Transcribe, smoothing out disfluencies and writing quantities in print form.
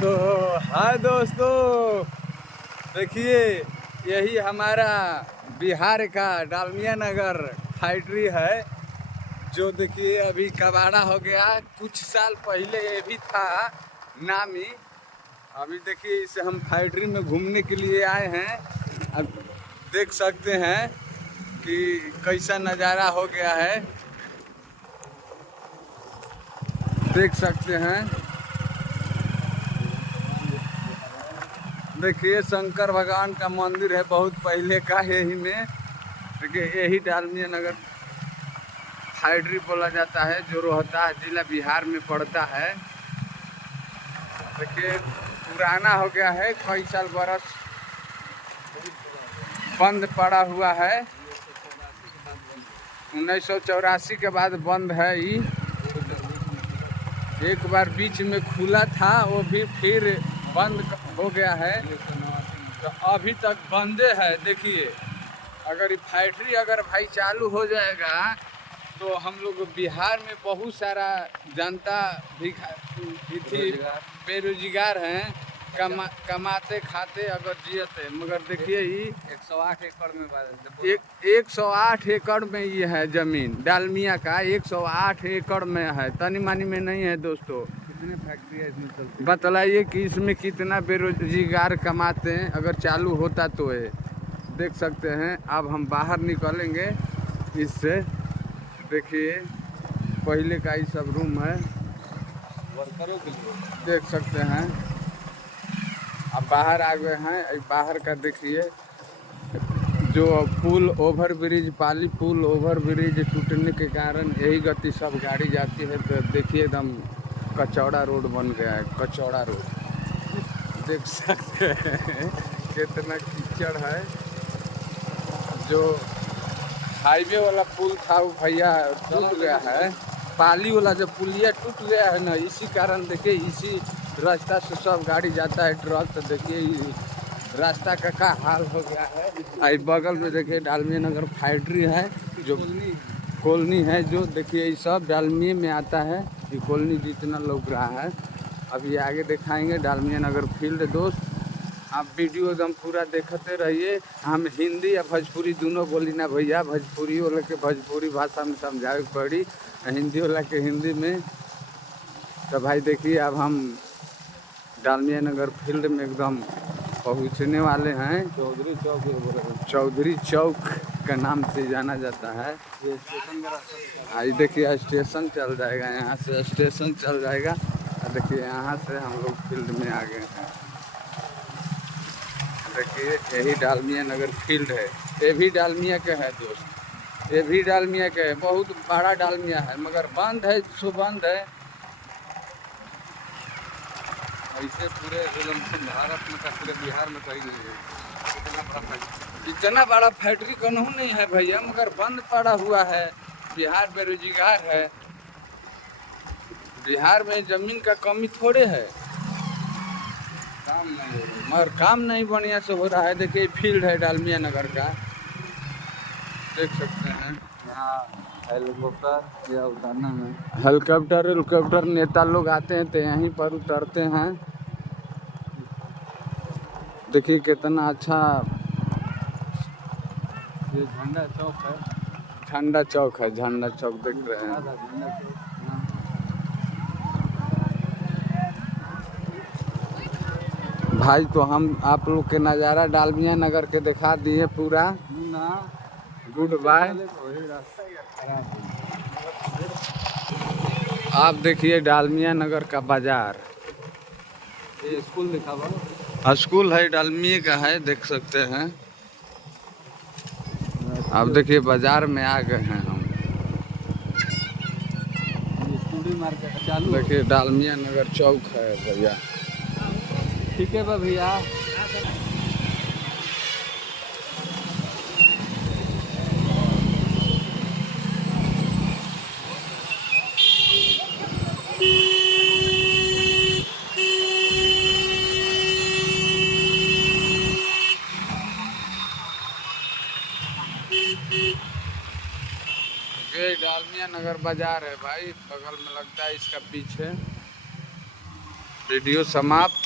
तो हाय दोस्तों, देखिए यही हमारा बिहार का डालमिया नगर फैक्ट्री है जो देखिए अभी कबाड़ा हो गया। कुछ साल पहले ये भी था नामी। अभी देखिए इसे हम फैक्ट्री में घूमने के लिए आए हैं। अब देख सकते हैं कि कैसा नज़ारा हो गया है, देख सकते हैं। देखिए शंकर भगवान का मंदिर है, बहुत पहले का यही में। देखिए यही डालमिया नगर फैक्ट्री बोला जाता है जो रोहतास जिला बिहार में पड़ता है। देखिए पुराना हो गया है, कई साल बरस बंद पड़ा हुआ है। 1984 के बाद बंद है। ये एक बार बीच में खुला था, वो भी फिर बंद हो गया है, तो अभी तक बंदे है। देखिए अगर फैक्ट्री अगर भाई चालू हो जाएगा तो हम लोग बिहार में बहुत सारा जनता भी बेरोजगार हैं, कमाते खाते अगर जियते। मगर देखिए ये 108 एकड़ में 108 एकड़ में ये है जमीन डालमिया का। 108 एकड़ में है, तनी मानी में नहीं है दोस्तों। कितने फैक्ट्री है इसमें चलती? बतलाइए कि इसमें कितना बेरोजगार कमाते हैं अगर चालू होता तो। ये देख सकते हैं। अब हम बाहर निकलेंगे इससे। देखिए पहले का ही सब रूम है, वर्करों के लिए देख सकते हैं। अब बाहर आ गए हैं। बाहर का देखिए जो पुल ओवर ब्रिज, पाली पुल ओवर ब्रिज टूटने के कारण यही गति सब गाड़ी जाती है। तो देखिए एकदम कचौड़ा रोड बन गया है, कचौड़ा रोड देख सकते हैं। कितना कीचड़ है। जो हाईवे वाला पुल था वो भैया टूट गया है। पाली वाला जो पुलिया टूट गया है ना, इसी कारण देखिए इसी रास्ता से सब गाड़ी जाता है, ट्रक। तो देखिए रास्ता का हाल हो गया है। आई बगल में देखिए डालमिया नगर फैक्ट्री है जो कॉलोनी है, जो देखिए ये सब डालमिया में आता है। ये कॉलोनी जितना लग रहा है। अभी आगे दिखाएंगे डालमिया नगर फील्ड। दोस्त आप वीडियो एकदम पूरा देखते रहिए। हम हिंदी या भोजपुरी दोनों बोली ना भैया, भोजपुरी वाला के भोजपुरी भाषा में समझावे पड़ी, हिंदी वाला के हिंदी में। तो भाई देखिए अब हम डालमिया नगर फील्ड में एकदम पहुंचने वाले हैं। चौधरी चौक चौधरी चौक का नाम से जाना जाता है। ये स्टेशन का रास्ता। आज देखिए स्टेशन चल जाएगा, यहाँ से स्टेशन चल जाएगा। देखिए यहाँ से हम लोग फील्ड में आ गए हैं। देखिए यही डालमिया नगर फील्ड है। ये भी डालमिया के है दोस्त, ये भी डालमिया के है। बहुत बड़ा डालमिया है मगर बंद है, सो बंद है। ऐसे पूरे भारत में का पूरे बिहार में कहीं नहीं है इतना बड़ा फैक्ट्री। इतना बड़ा फैक्ट्री कहीं नहीं है भैया, मगर बंद पड़ा हुआ है। बिहार बेरोजगार है। बिहार में जमीन का कमी थोड़े है, काम नहीं है। मगर काम नहीं बढ़िया से हो रहा है। देखिए फील्ड है डालमिया नगर का, देख सकते हैं। यहाँ हेलीकॉप्टर या उतारना में हेलीकॉप्टर नेता लोग आते हैं तो यहीं पर उतरते हैं। देखिए कितना अच्छा ये झंडा चौक है। झंडा चौक है, झंडा चौक देख रहे हैं। झंडा चौक भाई तो हम आप लोग के नज़ारा डालमिया नगर के दिखा दिए पूरा। ना गुड बाय। आप देखिए डालमिया नगर का बाजार। ये स्कूल दिखा हुआ स्कूल है डालमिया का है, देख सकते हैं। आप देखिए बाजार में आ गए हैं हम। स्टूडियो मार्केट चालू। देखिए डालमिया नगर चौक है भैया। ठीक है भैया। ये डालमिया नगर बाजार है भाई, बगल में लगता है इसका पीछे। वीडियो समाप्त।